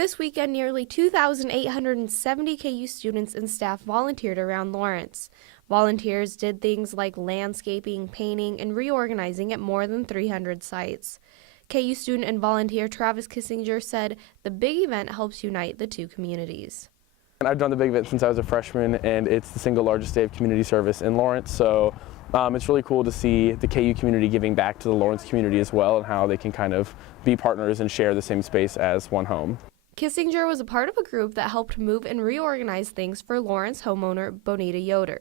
This weekend, nearly 2,870 KU students and staff volunteered around Lawrence. Volunteers did things like landscaping, painting, and reorganizing at more than 300 sites. KU student and volunteer Travis Kissinger said the big event helps unite the two communities. I've done the big event since I was a freshman, and it's the single largest day of community service in Lawrence, so it's really cool to see the KU community giving back to the Lawrence community as well, and how they can kind of be partners and share the same space as one home. Kissinger was a part of a group that helped move and reorganize things for Lawrence homeowner Bonita Yoder.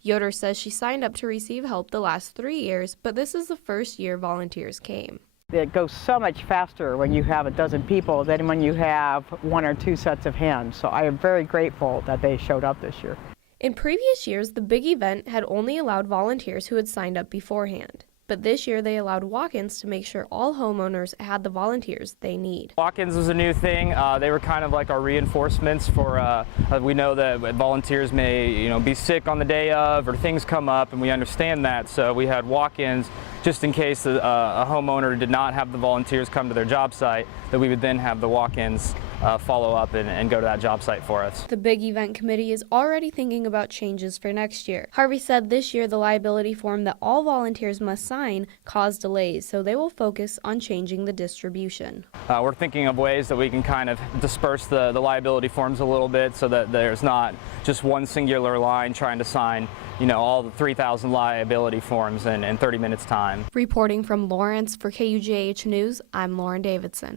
Yoder says she signed up to receive help the last 3 years, but this is the first year volunteers came. It goes so much faster when you have a dozen people than when you have one or two sets of hands. So I am very grateful that they showed up this year. In previous years, the big event had only allowed volunteers who had signed up beforehand. But this year they allowed walk-ins to make sure all homeowners had the volunteers they need. Walk-ins was a new thing. They were kind of like our reinforcements for, we know that volunteers may be sick on the day of, or things come up, and we understand that. So we had walk-ins just in case a homeowner did not have the volunteers come to their job site, that we would then have the walk-ins follow up and go to that job site for us. The big event committee is already thinking about changes for next year. Harvey said this year the liability form that all volunteers must sign caused delays, so they will focus on changing the distribution. We're thinking of ways that we can kind of disperse the liability forms a little bit so that there's not just one singular line trying to sign all the 3,000 liability forms in 30 minutes time. Reporting from Lawrence for KUJH News, I'm Lauren Davidson.